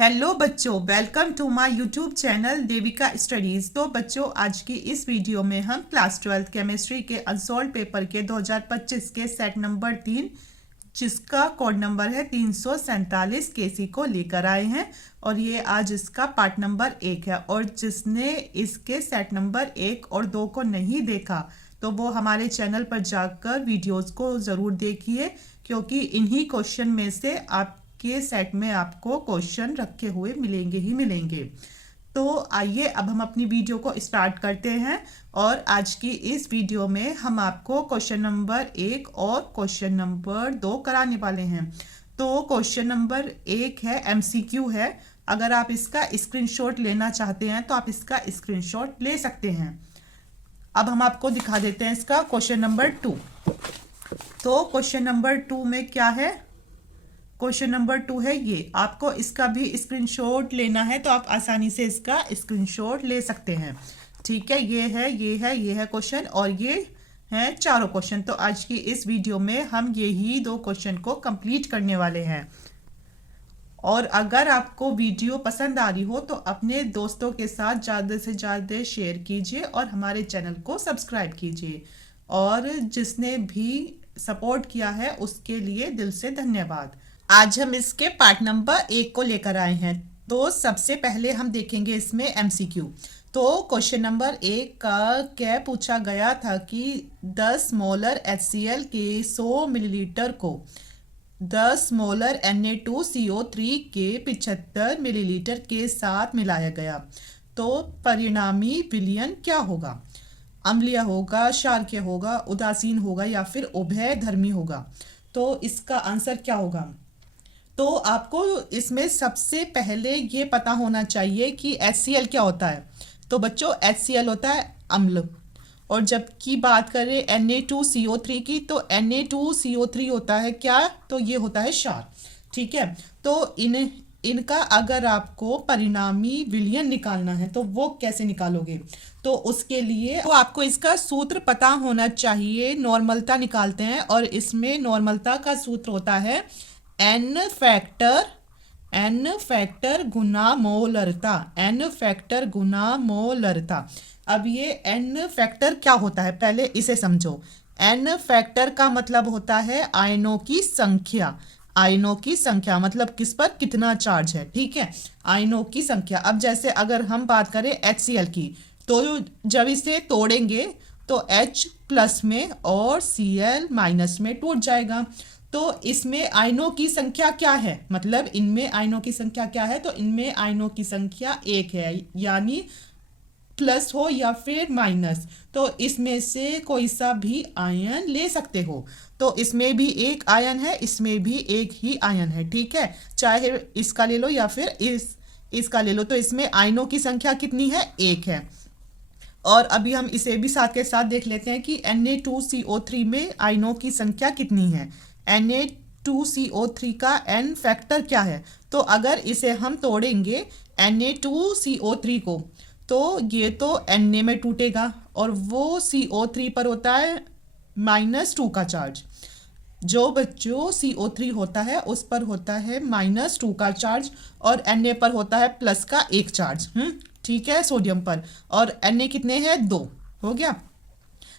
Hello बच्चों, welcome to my YouTube channel Devika Studies. तो बच्चों, आज की इस वीडियो में हम क्लास 12 केमिस्ट्री के अनसॉल्व पेपर के 2025 के सेट नंबर 3, जिसका कोड नंबर है 347 केसी को लेकर आए हैं। और ये आज इसका पार्ट नंबर 1 है। और जिसने इसके सेट नंबर 1 और 2 को नहीं देखा तो वो हमारे चैनल पर जाकर वीडियोस को ज़रूर देखिए, क्योंकि इन्हीं क्वेश्चन में से आपके सेट में आपको क्वेश्चन रखे हुए मिलेंगे ही मिलेंगे। तो आइए अब हम अपनी वीडियो को स्टार्ट करते हैं। और आज की इस वीडियो में हम आपको क्वेश्चन नंबर 1 और क्वेश्चन नंबर 2 कराने वाले हैं। तो क्वेश्चन नंबर 1 है, एमसीक्यू है। अगर आप इसका स्क्रीनशॉट लेना चाहते हैं तो आप इसका स्क्रीनशॉट ले सकते हैं। अब हम आपको दिखा देते हैं इसका क्वेश्चन नंबर 2। तो क्वेश्चन नंबर 2 में क्या है? क्वेश्चन नंबर 2 है ये। आपको इसका भी स्क्रीनशॉट लेना है तो आप आसानी से इसका स्क्रीनशॉट ले सकते हैं। ठीक है, ये है क्वेश्चन, और ये हैं चारों क्वेश्चन। तो आज की इस वीडियो में हम यही 2 क्वेश्चन को कंप्लीट करने वाले हैं। और अगर आपको वीडियो पसंद आ रही हो तो अपने दोस्तों के साथ ज़्यादा से ज़्यादा शेयर कीजिए और हमारे चैनल को सब्सक्राइब कीजिए। और जिसने भी सपोर्ट किया है उसके लिए दिल से धन्यवाद। आज हम इसके पार्ट नंबर 1 को लेकर आए हैं। तो सबसे पहले हम देखेंगे इसमें एमसीक्यू। तो क्वेश्चन नंबर 1 का क्या पूछा गया था कि 10 मोलर HCl के 100 मिलीलीटर को 10 मोलर Na2CO3 के 75 मिलीलीटर के साथ मिलाया गया, तो परिणामी विलयन क्या होगा? अम्लीय होगा, क्षारकीय होगा, उदासीन होगा या फिर उभय धर्मी होगा? तो इसका आंसर क्या होगा? तो आपको इसमें सबसे पहले ये पता होना चाहिए कि HCl क्या होता है। तो बच्चों, HCl होता है अम्ल। और जबकि बात करें Na2CO3 की, तो Na2CO3 होता है क्या? तो ये होता है क्षार। ठीक है, तो इनका अगर आपको परिणामी विलयन निकालना है तो वो कैसे निकालोगे? तो उसके लिए तो आपको इसका सूत्र पता होना चाहिए। नॉर्मलता निकालते हैं और इसमें नॉर्मलता का सूत्र होता है n फैक्टर गुना मोलरता। n फैक्टर गुना मोलरता। अब ये n फैक्टर क्या होता है, पहले इसे समझो। n फैक्टर का मतलब होता है आयनों की संख्या। आयनों की संख्या मतलब किस पर कितना चार्ज है। ठीक है, आयनों की संख्या। अब जैसे अगर हम बात करें HCl की, तो जब इसे तोड़ेंगे तो H प्लस में और Cl माइनस में टूट जाएगा। तो इसमें आयनों की संख्या क्या है, मतलब इनमें आयनों की संख्या क्या है? तो इनमें आयनों की संख्या 1 है, यानी प्लस हो या फिर माइनस, तो इसमें से कोई सा भी आयन ले सकते हो। तो इसमें भी एक आयन है, इसमें भी एक ही आयन है। ठीक है, चाहे इसका ले लो या फिर इसका ले लो। तो इसमें आयनों की संख्या कितनी है? 1 है। और अभी हम इसे भी साथ के साथ देख लेते हैं कि Na2CO3 में आयनों की संख्या कितनी है। Na2CO3 का n फैक्टर क्या है? तो अगर इसे हम तोड़ेंगे Na2CO3 को, तो ये तो Na में टूटेगा और वो CO3 पर होता है -2 का चार्ज। जो बच्चों CO3 होता है उस पर होता है -2 का चार्ज और Na पर होता है प्लस का 1 चार्ज। ठीक है, सोडियम पर। और Na कितने हैं? 2 हो गया।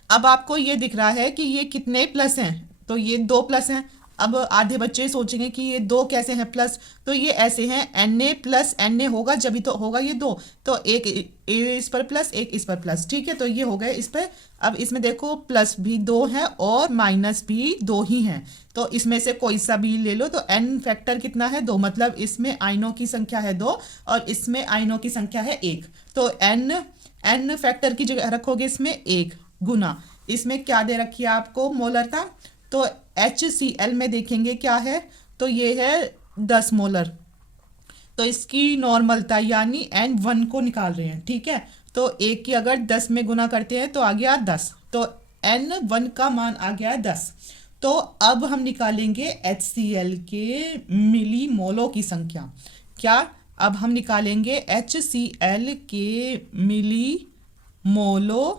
अब आपको ये दिख रहा है कि ये कितने प्लस हैं? तो ये 2 प्लस हैं। अब आधे बच्चे सोचेंगे कि ये 2 कैसे हैं प्लस? तो ये ऐसे हैं, Na प्लस Na होगा जब ही तो होगा ये 2। तो एक इस पर प्लस, एक इस पर प्लस। ठीक है, तो ये हो गए इस पर। अब इसमें देखो, प्लस भी 2 है और माइनस भी 2 ही हैं। तो इसमें से कोई सा भी ले लो। तो n फैक्टर कितना है? 2, मतलब इसमें आयनों की संख्या है 2 और इसमें आयनों की संख्या है 1। तो n फैक्टर की जगह रखोगे इसमें 1 गुना, इसमें क्या दे रखी है आपको? मोलरता। तो HCl में देखेंगे क्या है, तो ये है 10 मोलर। तो इसकी नॉर्मलता यानी N1 को निकाल रहे हैं। ठीक है, तो 1 की अगर 10 में गुना करते हैं तो आ गया 10। तो N1 का मान आ गया 10। तो अब हम निकालेंगे HCl के मिली मोलों की संख्या। क्या? अब हम निकालेंगे HCl के मिली मोलों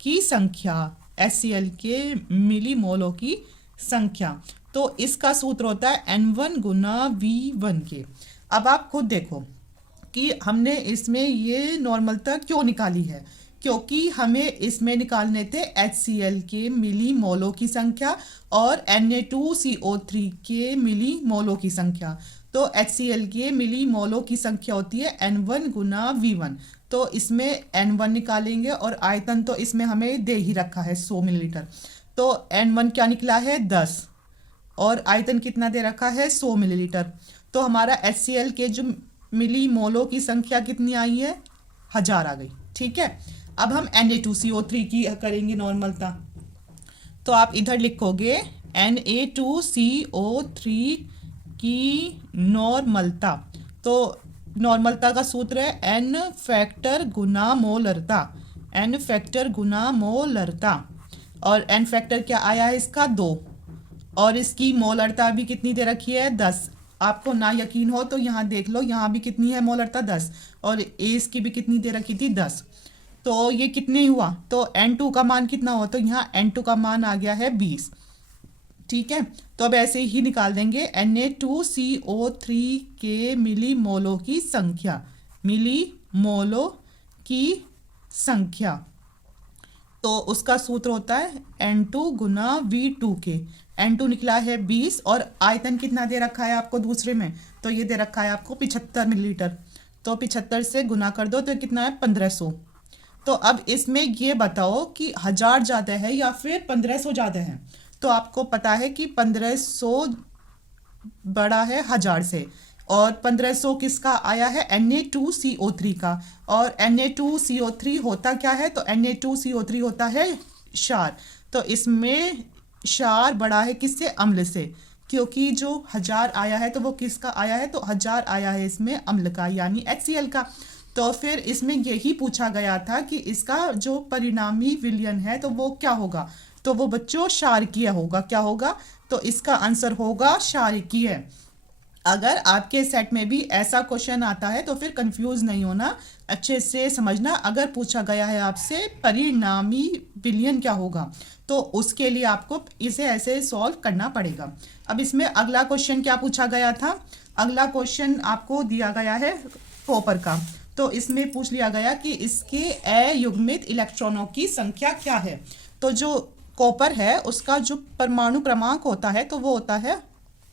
की संख्या। HCl के मिली मोलों की संख्या। तो इसका सूत्र होता है N1 गुना V1 के। अब आप खुद देखो कि हमने इसमें ये नॉर्मलता क्यों निकाली है, क्योंकि हमें इसमें निकालने थे HCl के मिली मोलों की संख्या और Na2CO3 के मिली मोलों की संख्या। तो HCl के मिली मोलों की संख्या होती है N1 गुना V1। तो इसमें N1 निकालेंगे और आयतन तो इसमें हमें दे ही रखा है 100 मिलीलीटर। तो N1 क्या निकला है 10 और आयतन कितना दे रखा है 100 मिलीलीटर। तो हमारा HCl के जो मिली मोलों की संख्या कितनी आई है 1000 आ गई। ठीक है, अब हम Na2CO3 की करेंगे नॉर्मलता। तो आप इधर लिखोगे Na2CO3 की नॉर्मलता। तो नॉर्मलता का सूत्र है N फैक्टर गुना मोलरता, N फैक्टर गुना मोलरता। और N फैक्टर क्या आया है इसका 2 और इसकी मोलरता भी कितनी दे रखी है 10। आपको ना यकीन हो तो यहाँ देख लो, यहाँ भी कितनी है मोलरता 10 और इसकी भी कितनी दे रखी थी 10। तो ये कितने हुआ, तो N2 का मान कितना हुआ, तो यहाँ N2 का मान आ गया है 20। ठीक है, तो अब ऐसे ही निकाल देंगे Na2CO3 के मिली मोलों की संख्या, मिली मोलों की संख्या। तो उसका सूत्र होता है N2 गुना V2 के। N2 निकला है 20 और आयतन कितना दे रखा है आपको दूसरे में, तो ये दे रखा है आपको 75 मिलीलीटर। तो 75 से गुना कर दो तो कितना है 1500। तो अब इसमें ये बताओ कि 1000 ज़्यादा है या फिर 1500 ज़्यादा है। तो आपको पता है कि 1500 बड़ा है 1000 से और 1500 किसका आया है Na2CO3 का। और Na2CO3 होता क्या है, तो Na2CO3 होता है क्षार। तो इसमें क्षार बड़ा है किससे, अम्ल से, क्योंकि जो 1000 आया है तो वो किसका आया है, तो 1000 आया है इसमें अम्ल का यानी HCl का। तो फिर इसमें यही पूछा गया था कि इसका जो परिणामी विलयन है तो वो क्या होगा, तो वो बच्चों क्षारकीय होगा। क्या होगा, तो इसका आंसर होगा क्षारकीय। अगर आपके सेट में भी ऐसा क्वेश्चन आता है तो फिर कंफ्यूज नहीं होना, अच्छे से समझना। अगर पूछा गया है आपसे परिणामी विलयन क्या होगा तो उसके लिए आपको इसे ऐसे सॉल्व करना पड़ेगा। अब इसमें अगला क्वेश्चन क्या पूछा गया था, अगला क्वेश्चन आपको दिया गया है कॉपर का। तो इसमें पूछ लिया गया कि इसके अयुग्मित इलेक्ट्रॉनों की संख्या क्या है। तो जो कॉपर है उसका जो परमाणु क्रमांक होता है तो वो होता है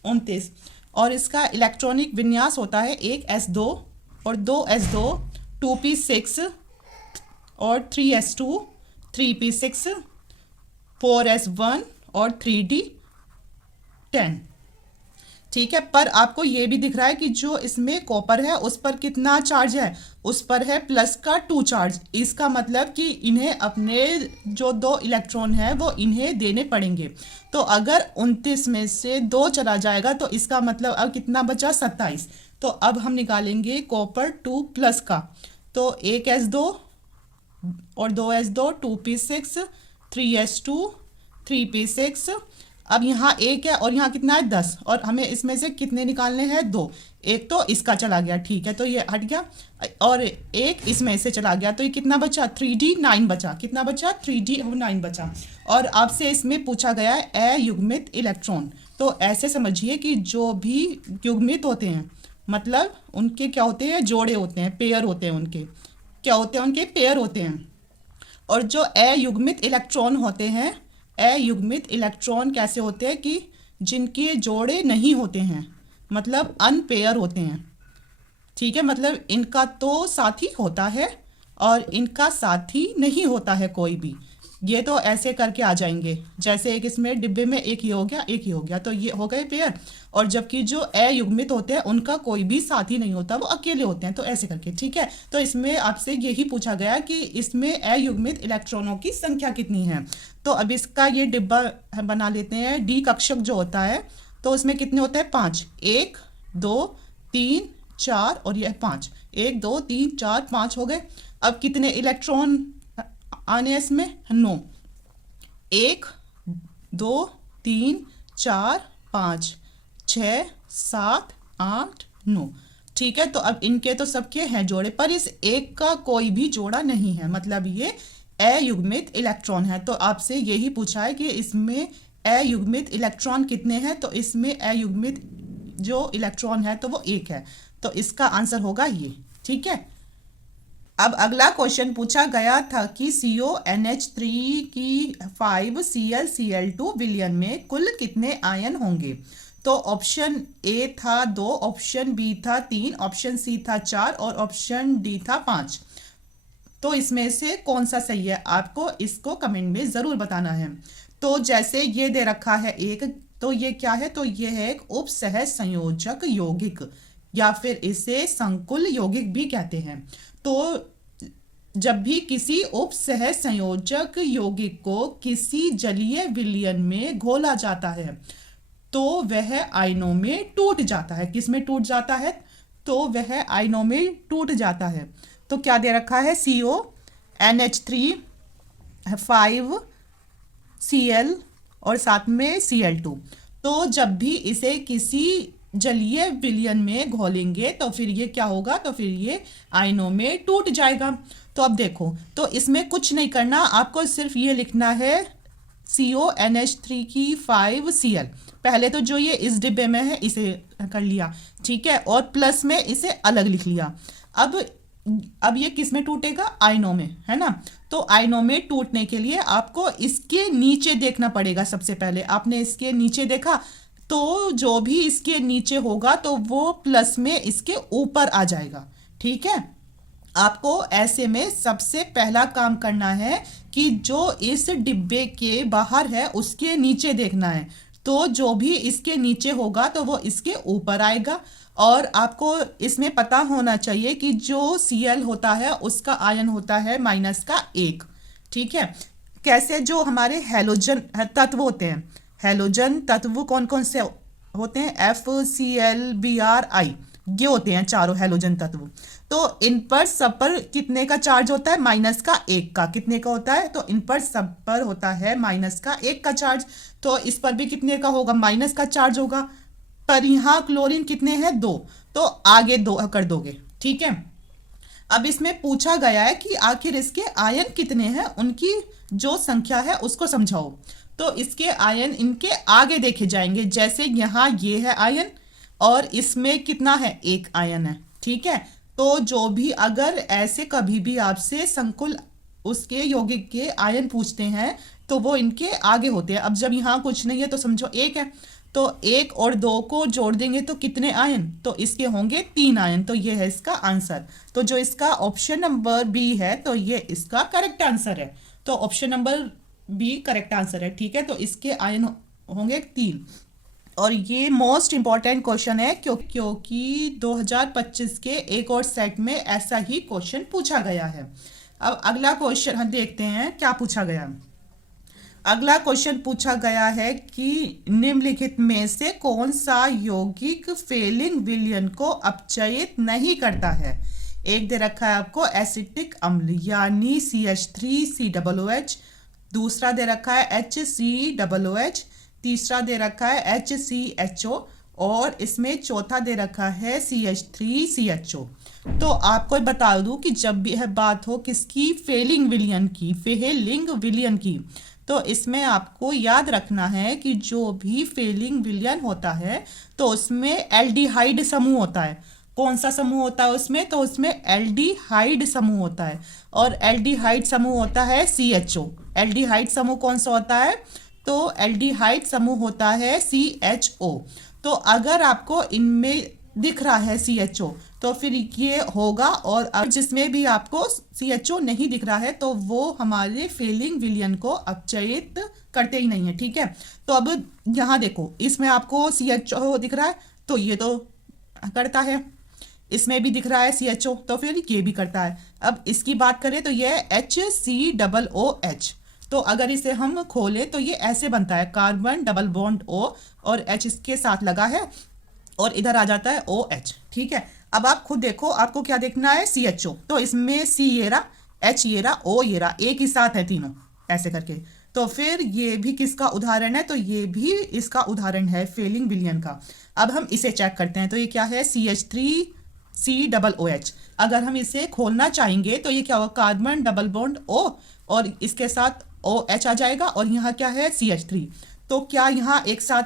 29 और इसका इलेक्ट्रॉनिक विन्यास होता है 1s2 और 2s2, 2p6 और 3s2, 3p6, 4s1 और 3d10। ठीक है, पर आपको ये भी दिख रहा है कि जो इसमें कॉपर है उस पर कितना चार्ज है, उस पर है प्लस का 2 चार्ज। इसका मतलब कि इन्हें अपने जो 2 इलेक्ट्रॉन है वो इन्हें देने पड़ेंगे। तो अगर 29 में से 2 चला जाएगा तो इसका मतलब अब कितना बचा 27। तो अब हम निकालेंगे कॉपर 2 प्लस का। तो 1s2 और 2s2, 2p6, 3s2, 3p6। अब यहाँ 1 है और यहाँ कितना है 10 और हमें इसमें से कितने निकालने हैं 2। एक तो इसका चला गया, ठीक है, तो ये हट गया और एक इसमें से चला गया तो ये कितना बचा 3d9 बचा। कितना बचा 3d9 बचा। और आपसे इसमें पूछा गया है अयुग्मित इलेक्ट्रॉन। तो ऐसे समझिए कि जो भी युग्मित होते हैं मतलब उनके क्या होते हैं, जोड़े होते हैं, पेयर होते हैं, उनके क्या होते हैं, उनके पेयर होते हैं। और जो अयुग्मित इलेक्ट्रॉन होते हैं, अयुग्मित इलेक्ट्रॉन कैसे होते हैं कि जिनके जोड़े नहीं होते हैं, मतलब अनपेयर होते हैं। ठीक है, मतलब इनका तो साथी होता है और इनका साथी नहीं होता है कोई भी। ये तो ऐसे करके आ जाएंगे, जैसे एक इसमें डिब्बे में एक ही हो गया, एक ही हो गया, तो ये हो गए पेयर। और जबकि जो अयुग्मित होते हैं उनका कोई भी साथी नहीं होता, वो अकेले होते हैं, तो ऐसे करके। ठीक है, तो इसमें आपसे यही पूछा गया कि इसमें अयुग्मित इलेक्ट्रॉनों की संख्या कितनी है। तो अब इसका ये डिब्बा बना लेते हैं। डी कक्षक जो होता है तो उसमें कितने होते हैं 5, 1 2 3 4 और ये 5, 1 2 3 4 5 हो गए। अब कितने इलेक्ट्रॉन आने इसमें 9, 1 2 3 4 5 6 7 8 9। ठीक है, तो अब इनके तो सबके हैं जोड़े, पर इस एक का कोई भी जोड़ा नहीं है, मतलब ये अयुग्मित इलेक्ट्रॉन है। तो आपसे यही पूछा है कि इसमें अयुग्मित इलेक्ट्रॉन कितने हैं, तो इसमें अयुग्मित जो इलेक्ट्रॉन है तो वो एक है, तो इसका आंसर होगा ये। ठीक है। अब अगला क्वेश्चन पूछा गया था कि CONH3 की 5Cl विलयन में कुल कितने आयन होंगे। तो ऑप्शन ए था 2, ऑप्शन बी था 3, ऑप्शन सी था 4 और ऑप्शन डी था 5। तो इसमें से कौन सा सही है, आपको इसको कमेंट में ज़रूर बताना है। तो जैसे ये दे रखा है एक, तो ये क्या है, तो ये है एक उपसह संयोजक यौगिक, या फिर इसे संकुल यौगिक भी कहते हैं। तो जब भी किसी उपसह संयोजक यौगिक को किसी जलीय विलयन में घोला जाता है तो वह आयनों में टूट जाता है। किस में टूट जाता है, तो वह आयनों में टूट जाता है। तो क्या दे रखा है, CONH3 5Cl और साथ में Cl2। तो जब भी इसे किसी जलीय विलयन में घोलेंगे तो फिर ये क्या होगा, तो फिर ये आयनों में टूट जाएगा। तो अब देखो, तो इसमें कुछ नहीं करना, आपको सिर्फ ये लिखना है CONH3 की 5Cl। पहले तो जो ये इस डिब्बे में है इसे कर लिया, ठीक है, और प्लस में इसे अलग लिख लिया। अब ये किस में टूटेगा, आयनों में, है ना। तो आयनों में टूटने के लिए आपको इसके नीचे देखना पड़ेगा। सबसे पहले आपने इसके नीचे देखा, तो जो भी इसके नीचे होगा तो वो प्लस में इसके ऊपर आ जाएगा। ठीक है। आपको ऐसे में सबसे पहला काम करना है कि जो इस डिब्बे के बाहर है उसके नीचे देखना है। तो जो भी इसके नीचे होगा तो वो इसके ऊपर आएगा। और आपको इसमें पता होना चाहिए कि जो Cl होता है उसका आयन होता है -1। ठीक है। कैसे, जो हमारे हैलोजन तत्व होते हैं, हैलोजन तत्व कौन कौन से होते हैं, FCl Br I, ये होते हैं चारों हैलोजन तत्व। तो इन पर सब पर कितने का चार्ज होता है, -1 का। कितने का होता है, तो इन पर सब पर होता है -1 का चार्ज। तो इस पर भी कितने का होगा, माइनस का चार्ज होगा। पर यहाँ क्लोरीन कितने हैं, 2, तो आगे 2 कर दोगे। ठीक है। अब इसमें पूछा गया है कि आखिर इसके आयन कितने हैं, उनकी जो संख्या है उसको समझाओ। तो इसके आयन इनके आगे देखे जाएंगे। जैसे यहाँ ये है आयन और इसमें कितना है, 1 आयन है। ठीक है। तो जो भी अगर ऐसे कभी भी आपसे संकुल उसके यौगिक के आयन पूछते हैं तो वो इनके आगे होते हैं। अब जब यहाँ कुछ नहीं है तो समझो 1 है, तो 1 और 2 को जोड़ देंगे तो कितने आयन, तो इसके होंगे 3 आयन। तो ये है इसका आंसर। तो जो इसका ऑप्शन नंबर बी है तो ये इसका करेक्ट आंसर है। तो option number B correct answer है। ठीक है। तो इसके आयन होंगे 3। और ये मोस्ट इंपॉर्टेंट क्वेश्चन है क्योंकि 2025 के एक और सेट में ऐसा ही क्वेश्चन पूछा गया है। अब अगला क्वेश्चन हम देखते हैं क्या पूछा गया। अगला क्वेश्चन पूछा गया है कि निम्नलिखित में से कौन सा यौगिक फेलिंग विलयन को अपचयित नहीं करता है। एक दे रखा है आपको एसिटिक अम्ल यानी CH3COOH, दूसरा दे रखा है HCOOH, तीसरा दे रखा है HCHO और इसमें चौथा दे रखा है CH3CHO। तो आपको बता दूं कि जब भी है बात हो किसकी, फेलिंग विलयन की, तो इसमें आपको याद रखना है कि जो भी फेलिंग विलयन होता है तो उसमें एल्डिहाइड समूह होता है। कौन सा समूह होता है उसमें, तो उसमें एल्डिहाइड समूह होता है और एल्डिहाइड समूह होता है CHO। एल्डिहाइड समूह कौन सा होता है, तो एल्डिहाइड समूह होता है CHO। तो अगर आपको इनमें दिख रहा है CHO तो फिर ये होगा, और अब जिसमें भी आपको CHO नहीं दिख रहा है तो वो हमारे फेलिंग विलयन को अपचयित करते ही नहीं है। ठीक है। तो अब यहाँ देखो, इसमें आपको CHO दिख रहा है तो ये तो करता है, इसमें भी दिख रहा है CHO तो फिर ये भी करता है। अब इसकी बात करें तो ये HCOOH, तो अगर इसे हम खोलें तो ये ऐसे बनता है, कार्बन डबल बॉन्ड O और H इसके साथ लगा है और इधर आ जाता है OH। ठीक है। अब आप खुद देखो, आपको क्या देखना है, CHO, तो इसमें C ये रहा, H ये रहा, O ये रहा, एक ही साथ है तीनों ऐसे करके। तो फिर ये भी किसका उदाहरण है, तो ये भी इसका उदाहरण है फेलिंग विलयन का। अब हम इसे चेक करते हैं। तो ये क्या है, CH3COOH। अगर हम इसे खोलना चाहेंगे तो ये क्या होगा, कार्बन डबल बॉन्ड O और इसके साथ OH आ जाएगा और यहाँ क्या है CH3। तो क्या यहाँ एक साथ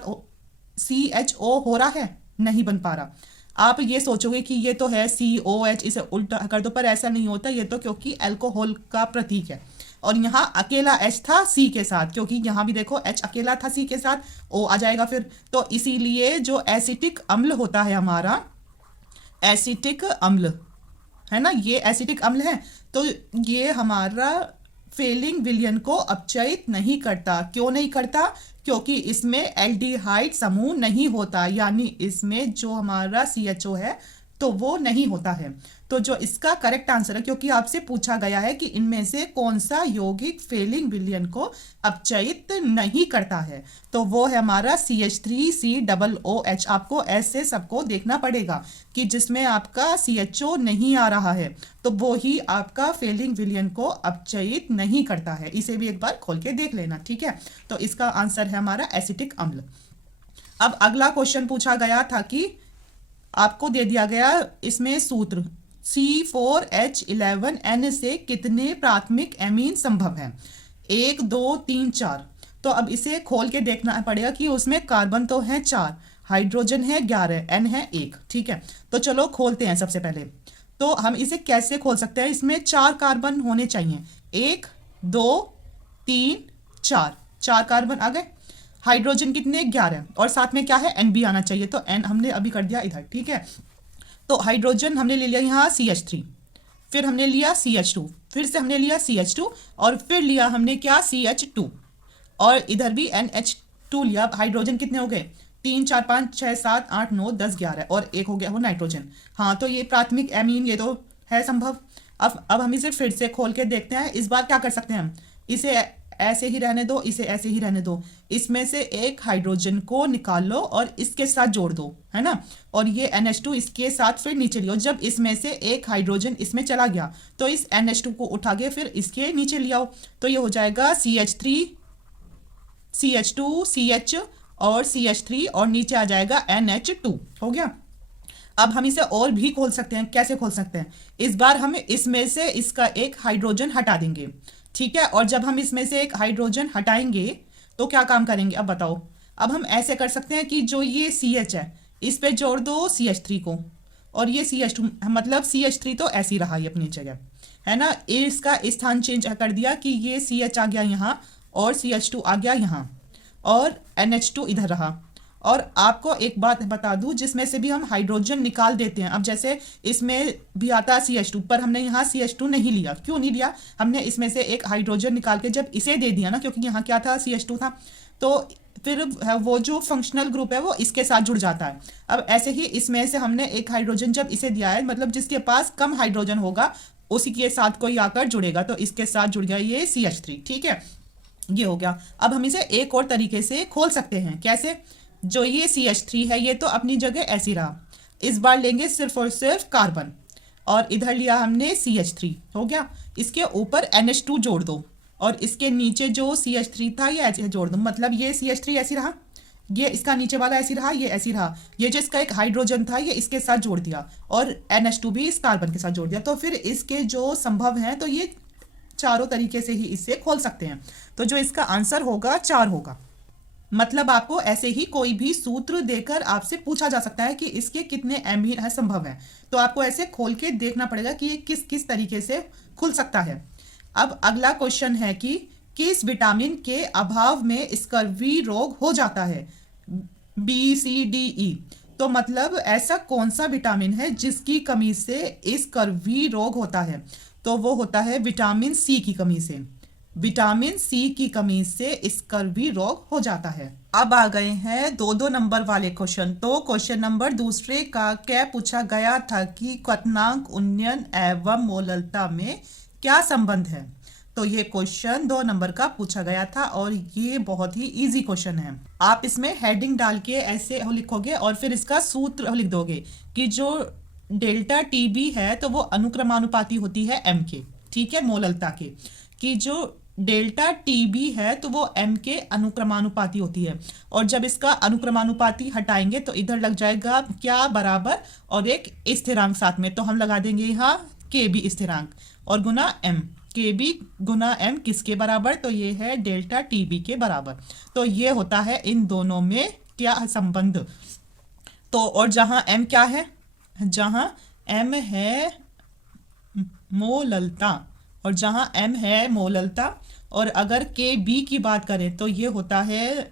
CHO हो रहा है? नहीं बन पा रहा। आप ये सोचोगे कि ये तो है COH, इसे उल्टा कर दो, पर ऐसा नहीं होता। ये तो क्योंकि अल्कोहल का प्रतीक है, और यहाँ अकेला H था C के साथ, क्योंकि यहाँ भी देखो H अकेला था C के साथ, O आ जाएगा फिर। तो इसीलिए जो एसिटिक अम्ल होता है हमारा, एसिटिक अम्ल है ना, ये एसिटिक अम्ल है, तो ये हमारा फेलिंग विलयन को अपचयित नहीं करता। क्यों नहीं करता? क्योंकि इसमें एल्डिहाइड समूह नहीं होता, यानी इसमें जो हमारा CHO है तो वो नहीं होता है। तो जो इसका करेक्ट आंसर है, क्योंकि आपसे पूछा गया है कि इनमें से कौन सा यौगिक फेलिंग विलयन को अपचयित नहीं करता है, तो वो है हमारा CH3COOH। आपको ऐसे सबको देखना पड़ेगा कि जिसमें आपका CHO नहीं आ रहा है तो वो ही आपका फेलिंग विलयन को अपचयित नहीं करता है। इसे भी एक बार खोल के देख लेना, ठीक है। तो इसका आंसर है हमारा एसिटिक अम्ल। अब अगला क्वेश्चन पूछा गया था कि आपको दे दिया गया इसमें सूत्र C4H11N से कितने प्राथमिक एमीन संभव है? 1, 2, 3, 4। तो अब इसे खोल के देखना पड़ेगा कि उसमें कार्बन तो है 4, हाइड्रोजन है 11, N है 1, ठीक है। तो चलो खोलते हैं। सबसे पहले तो हम इसे कैसे खोल सकते हैं? इसमें 4 कार्बन होने चाहिए, 1, 2, 3, 4, 4 कार्बन आ गए। हाइड्रोजन कितने? 11, और साथ में क्या है? N भी आना चाहिए, तो N हमने अभी कर दिया इधर, ठीक है। तो हाइड्रोजन हमने ले लिया यहाँ CH3, फिर हमने लिया CH2, फिर से हमने लिया CH2, और फिर लिया हमने क्या? CH2, और इधर भी NH2 लिया। हाइड्रोजन कितने हो गए? 3, 4, 5, 6, 7, 8, 9, 10, 11, और एक हो गया वो नाइट्रोजन। हाँ, तो ये प्राथमिक एमीन, ये तो है संभव। अब हम इसे फिर से खोल के देखते हैं। इस बार क्या कर सकते हैं हम? इसे ऐसे ही रहने दो, इसे ऐसे ही रहने दो। इसमें से एक हाइड्रोजन को निकाल लो और इसके साथ जोड़ दो, है ना, और ये NH2 इसके साथ फिर नीचे लियो। जब इसमें से एक हाइड्रोजन इसमें चला गया तो इस NH2 को उठा के फिर इसके नीचे ले आओ, तो ये हो जाएगा CH3, CH2, CH और CH3, और नीचे आ जाएगा NH2। हो गया। अब हम इसे और भी खोल सकते हैं। कैसे खोल सकते हैं? इस बार हम इसमें से इसका एक हाइड्रोजन हटा देंगे, ठीक है। और जब हम इसमें से एक हाइड्रोजन हटाएंगे तो क्या काम करेंगे? अब बताओ। अब हम ऐसे कर सकते हैं कि जो ये CH है इस पे जोड़ दो CH3 को, और ये CH2, मतलब CH3 तो ऐसी रहा ये अपनी जगह, है ना। इसका स्थान चेंज कर दिया कि ये CH आ गया यहाँ और CH2 आ गया यहाँ, और NH2 इधर रहा। और आपको एक बात बता दूं, जिसमें से भी हम हाइड्रोजन निकाल देते हैं, अब जैसे इसमें भी आता है CH2, पर हमने यहाँ CH2 नहीं लिया। क्यों नहीं लिया? हमने इसमें से एक हाइड्रोजन निकाल के जब इसे दे दिया ना, क्योंकि यहाँ क्या था? CH2 था, तो फिर वो जो फंक्शनल ग्रुप है वो इसके साथ जुड़ जाता है। अब ऐसे ही इसमें से हमने एक हाइड्रोजन जब इसे दिया है, मतलब जिसके पास कम हाइड्रोजन होगा उसी के साथ कोई आकर जुड़ेगा, तो इसके साथ जुड़ गया ये CH3, ठीक है। ये हो गया। अब हम इसे एक और तरीके से खोल सकते हैं। कैसे? जो ये CH3 है ये तो अपनी जगह ऐसी रहा, इस बार लेंगे सिर्फ और सिर्फ कार्बन, और इधर लिया हमने CH3, हो गया। इसके ऊपर NH2 जोड़ दो, और इसके नीचे जो CH3 था ये ऐसे जोड़ दो, मतलब ये CH3 ऐसी रहा, ये इसका नीचे वाला ऐसी रहा, ये ऐसी रहा। ये जो इसका एक हाइड्रोजन था ये इसके साथ जोड़ दिया, और NH2 भी इस कार्बन के साथ जोड़ दिया। तो फिर इसके जो संभव हैं तो ये चारों तरीके से ही इसे खोल सकते हैं। तो जो इसका आंसर होगा 4 होगा। मतलब आपको ऐसे ही कोई भी सूत्र देकर आपसे पूछा जा सकता है कि इसके कितने एमीन है संभव है, तो आपको ऐसे खोल के देखना पड़ेगा कि ये किस किस तरीके से खुल सकता है। अब अगला क्वेश्चन है कि किस विटामिन के अभाव में स्कर्वी रोग हो जाता है? BCDE। तो मतलब ऐसा कौन सा विटामिन है जिसकी कमी से स्कर्वी रोग होता है? तो वो होता है विटामिन C की कमी से। विटामिन C की कमी से स्कर्वी रोग हो जाता है। अब आ गए हैं 2-2 नंबर वाले क्वेश्चन। तो क्वेश्चन नंबर दूसरे का क्या पूछा गया था कि क्वथनांक उन्नयन एवं मोललता में क्या संबंध है? तो ये क्वेश्चन 2 नंबर का पूछा गया था, और ये बहुत ही इजी क्वेश्चन है। आप इसमें हेडिंग डाल के ऐसे लिखोगे और फिर इसका सूत्र लिख दोगे कि जो डेल्टा TB है तो वो अनुक्रमानुपाती होती है M के, ठीक है, मोललता के, कि जो डेल्टा TB है तो वो M के अनुक्रमानुपाती होती है। और जब इसका अनुक्रमानुपाती हटाएंगे तो इधर लग जाएगा क्या? बराबर, और एक स्थिरांक साथ में, तो हम लगा देंगे यहाँ KB स्थिरांक और गुना M के बी गुना एम किसके बराबर, तो ये है डेल्टा टी बी के बराबर। तो ये होता है इन दोनों में क्या संबंध। तो और जहां एम क्या है, जहां एम है मोललता, और जहां एम है मोललता, और अगर के बी की बात करें तो ये होता है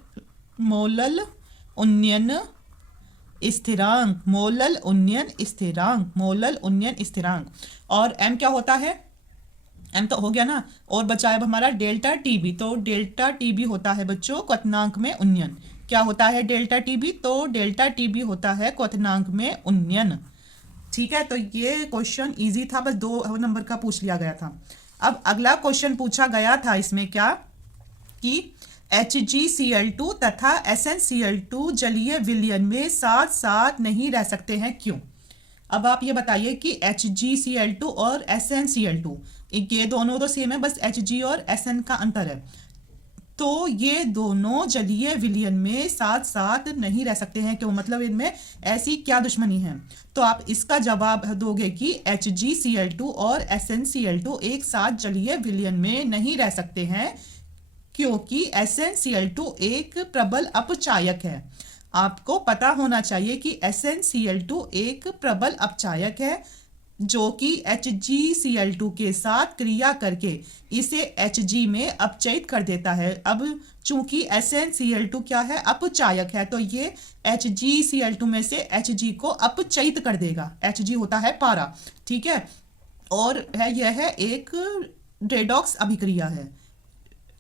मोलल उन्नयन स्थिरांक, मोलल उन्नयन स्थिरांक, मोलल उन्नयन स्थिरांक। और एम क्या होता है, एम तो हो गया ना, और बचा है अब हमारा डेल्टा टी बी। तो डेल्टा टी बी होता है बच्चों क्वथनांक में उन्नयन। क्या होता है डेल्टा टी बी, तो डेल्टा टी बी होता है क्वथनांक में उन्नयन। ठीक है, तो ये क्वेश्चन इजी था, बस 2 नंबर का पूछ लिया गया था। अब अगला क्वेश्चन पूछा गया था इसमें क्या कि HgCl2 तथा SnCl2 जलीय विलयन में साथ साथ नहीं रह सकते हैं, क्यों। अब आप ये बताइए कि HgCl2 और SnCl2 ये दोनों तो सेम है, बस Hg और Sn का अंतर है। तो ये दोनों जलीय विलयन में साथ साथ नहीं रह सकते हैं, क्यों, मतलब इनमें ऐसी क्या दुश्मनी है। तो आप इसका जवाब दोगे कि HgCl2 और SnCl2 एक साथ जलीय विलयन में नहीं रह सकते हैं, क्योंकि SnCl2 एक प्रबल अपचायक है। आपको पता होना चाहिए कि SnCl2 एक प्रबल अपचायक है जो कि HgCl2 के साथ क्रिया करके इसे Hg में अपचयित कर देता है। अब चूंकि SnCl2 क्या है, अपचायक है, तो ये HgCl2 में से Hg को अपचयित कर देगा। Hg होता है पारा, ठीक है, और यह है एक रेडॉक्स अभिक्रिया है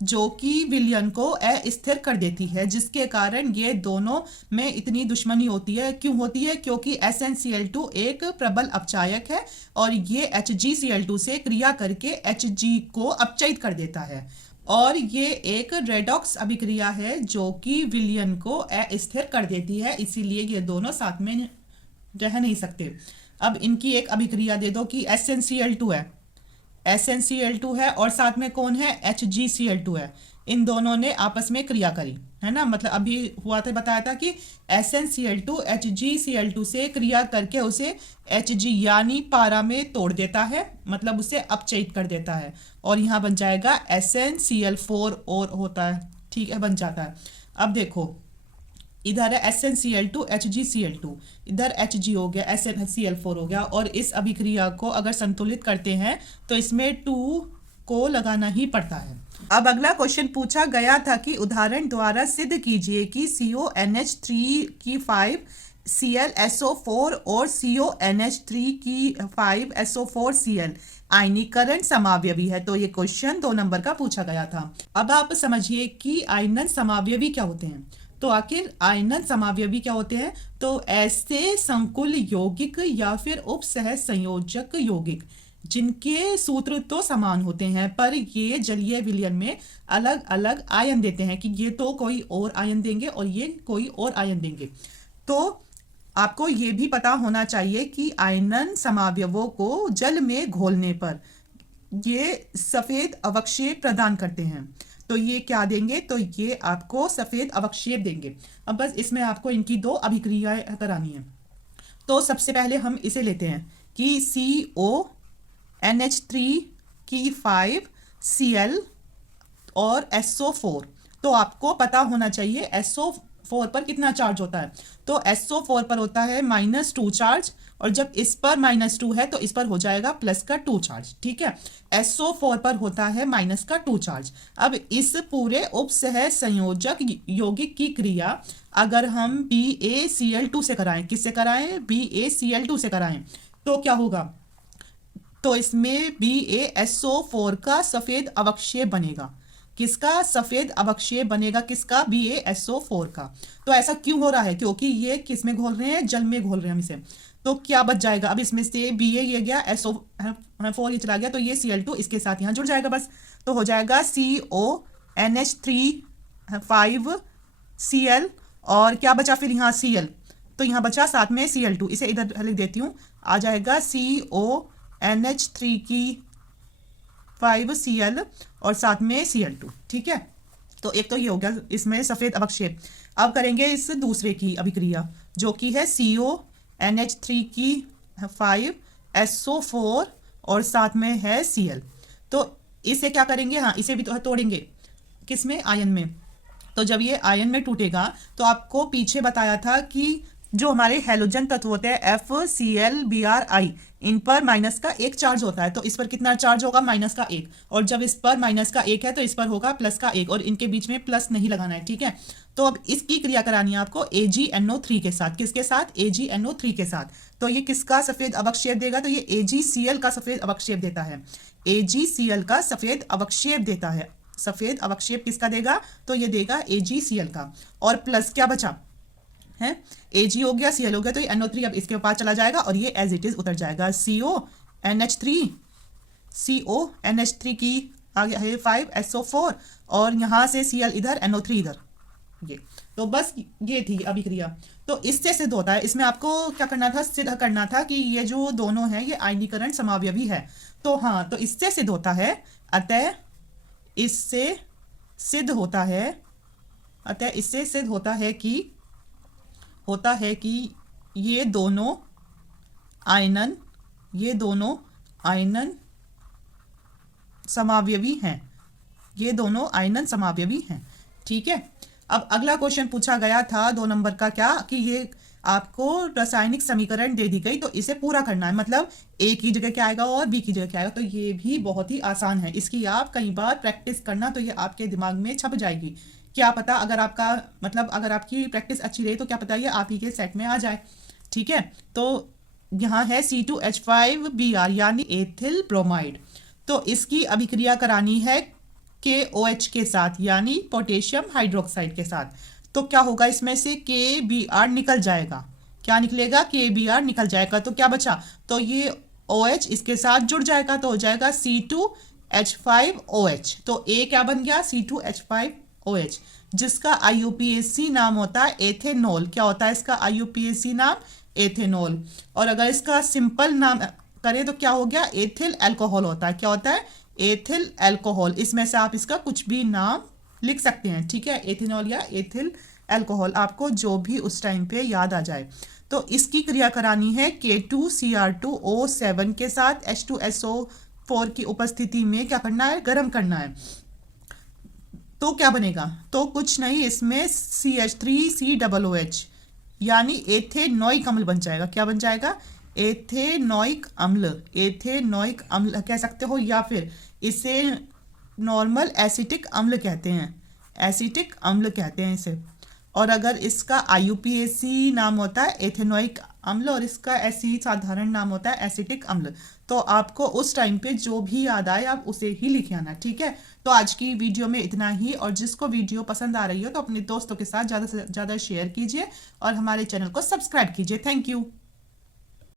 जो कि विलयन को अस्थिर कर देती है, जिसके कारण ये दोनों में इतनी दुश्मनी होती है। क्यों होती है, क्योंकि SnCl2 एक प्रबल अपचायक है और ये HgCl2 से क्रिया करके Hg को अपचयित कर देता है, और ये एक रेडॉक्स अभिक्रिया है जो कि विलयन को अस्थिर कर देती है, इसीलिए ये दोनों साथ में रह नहीं सकते। अब इनकी एक अभिक्रिया दे दो कि SnCl2 है, SnCl2 है और साथ में कौन है, HgCl2 है। इन दोनों ने आपस में क्रिया करी है ना, मतलब अभी हुआ था, बताया था कि SnCl2 HgCl2 से क्रिया करके उसे Hg यानी पारा में तोड़ देता है, मतलब उसे अपचयित कर देता है, और यहाँ बन जाएगा SnCl4 और होता है, ठीक है, बन जाता है। अब देखो इधर है SnCl2 HgCl2, इधर Hg हो गया, SnCl4 हो गया, और इस अभिक्रिया को अगर संतुलित करते हैं तो इसमें 2 को लगाना ही पड़ता है। अब अगला क्वेश्चन पूछा गया था कि उदाहरण द्वारा सिद्ध कीजिए कि CONH3 की 5 ClSO4 और CONH3 की 5 SO4 Cl आयनीकरण समावयवी है। तो ये क्वेश्चन 2 नंबर का पूछा गया था। अब आप समझिए कि आयनन समावयवी क्या होते हैं। तो आखिर आयनन समावयवी क्या होते हैं, तो ऐसे संकुल यौगिक या फिर उपसह संयोजक यौगिक जिनके सूत्र तो समान होते हैं पर ये जलीय विलयन में अलग अलग आयन देते हैं, कि ये तो कोई और आयन देंगे और ये कोई और आयन देंगे। तो आपको ये भी पता होना चाहिए कि आयनन समावयवों को जल में घोलने पर ये सफेद अवक्षेप प्रदान करते हैं। तो ये क्या देंगे, तो ये आपको सफेद अवक्षेप देंगे। अब बस इसमें आपको इनकी 2 अभिक्रियाएं करानी है। तो सबसे पहले हम इसे लेते हैं कि CONH3 की 5 Cl और SO4। तो आपको पता होना चाहिए SO4 पर कितना चार्ज होता है, तो SO4 पर होता है -2 चार्ज, और जब इस पर -2 है तो इस पर हो जाएगा प्लस का 2 चार्ज, ठीक है। SO4 पर होता है माइनस का 2 चार्ज। अब इस पूरे उपसह संयोजक यौगिक की क्रिया अगर हम BaCl2 से कराएं, किससे कराएं, BaCl2 से कराएं, तो क्या होगा, तो इसमें BaSO4 का सफेद अवक्षेप बनेगा। किसका सफेद अवक्षेप बनेगा, किसका, BaSO4 का। तो ऐसा क्यों हो रहा है, क्योंकि ये किस में घोल रहे हैं, जल में घोल रहे हैं हम इसे। तो क्या बच जाएगा, अब इसमें से Ba ये गया, SO4 ये चला गया, तो ये Cl2 इसके साथ यहाँ जुड़ जाएगा बस। तो हो जाएगा CONH3 5 Cl, और क्या बचा फिर यहाँ Cl, तो यहाँ बचा साथ में Cl2, इसे इधर लिख देती हूँ, आ जाएगा CONH3 की 5 Cl और साथ में Cl2, ठीक है। तो एक तो ये हो गया इसमें सफेद अवक्षेप। अब करेंगे इस दूसरे की अभिक्रिया जो कि है CONH3 की 5 SO4 और साथ में है Cl। तो इसे क्या करेंगे, हाँ इसे भी तो तोड़ेंगे, किसमें, आयन में। तो जब ये आयन में टूटेगा तो आपको पीछे बताया था कि जो हमारे हैलोजन तत्व होते हैं FCl Bri, इन पर माइनस का एक चार्ज होता है। तो इस पर कितना चार्ज होगा, माइनस का एक, और जब इस पर माइनस का एक है तो इस पर होगा प्लस का एक, और इनके बीच में प्लस नहीं लगाना है, ठीक है। तो अब इसकी क्रिया करानी है आपको AgNO3 के साथ, किसके साथ, AgNO3 के साथ। तो ये किसका सफेद अवक्षेप देगा, तो ये AgCl का सफेद अवक्षेप देता है, AgCl का सफेद अवक्षेप देता है। सफेद अवक्षेप किसका देगा, तो ये देगा AgCl का। और प्लस क्या बचा है, Ag हो गया, Cl हो गया, तो ये NO3 अब इसके पास चला जाएगा और ये एज इट इज उतर जाएगा। CONH3 की आ गया है 5SO4, और यहाँ से Cl इधर, NO3 इधर, ये तो बस ये थी अभिक्रिया। तो इससे सिद्ध होता है, इसमें आपको क्या करना था, सिद्ध करना था कि ये जो दोनों हैं ये आयनीकरण समावयवी है। तो हाँ, तो इससे सिद्ध होता है, अतः इससे सिद्ध होता है कि ये दोनों आयनन समावयवी हैं, ये दोनों आयनन समावयवी हैं, ठीक है। अब अगला क्वेश्चन पूछा गया था 2 नंबर का, क्या कि ये आपको रासायनिक समीकरण दे दी गई, तो इसे पूरा करना है, मतलब A की जगह क्या आएगा और B की जगह क्या आएगा। तो ये भी बहुत ही आसान है, इसकी आप कई बार प्रैक्टिस करना, तो ये आपके दिमाग में छप जाएगी। क्या पता अगर आपका मतलब अगर आपकी प्रैक्टिस अच्छी रही तो क्या पता ये आप ही के सेट में आ जाए, ठीक है। तो यहाँ है C2H5Br यानी एथिल ब्रोमाइड। तो इसकी अभिक्रिया करानी है KOH के साथ यानी पोटेशियम हाइड्रोक्साइड के साथ। तो क्या होगा, इसमें से KBr निकल जाएगा, क्या निकलेगा, KBr निकल जाएगा। तो क्या बचा, तो ये OH इसके साथ जुड़ जाएगा, तो हो जाएगा C2H5OH। तो A क्या बन गया, C2H5OH, जिसका IUPAC नाम होता है एथेनॉल। क्या होता है इसका IUPAC नाम, एथेनॉल। और अगर इसका सिंपल नाम करें तो क्या हो गया, एथिल अल्कोहल होता है। क्या होता है, एथिल अल्कोहल। इसमें से आप इसका कुछ भी नाम लिख सकते हैं, ठीक है, एथेनॉल या एथिल अल्कोहल, आपको जो भी उस टाइम पे याद आ जाए। तो इसकी क्रिया करानी है K2Cr2O7 के साथ H2SO4 की उपस्थिति में क्या करना है, गर्म करना है। तो क्या बनेगा, तो कुछ नहीं, इसमें CH3COOH यानी एथेनोइक अम्ल बन जाएगा। क्या बन जाएगा, एथेनोइक अम्ल कह सकते हो, या फिर इसे नॉर्मल एसिटिक अम्ल कहते हैं, इसे। और अगर इसका IUPAC नाम होता है एथेनोइक अम्ल और इसका ऐसे ही साधारण नाम होता है एसिटिक अम्ल। तो आपको उस टाइम पे जो भी याद आए आप उसे ही लिखे आना, ठीक है। तो आज की वीडियो में इतना ही, और जिसको वीडियो पसंद आ रही हो तो अपने दोस्तों के साथ ज़्यादा से ज़्यादा शेयर कीजिए और हमारे चैनल को सब्सक्राइब कीजिए। Thank you.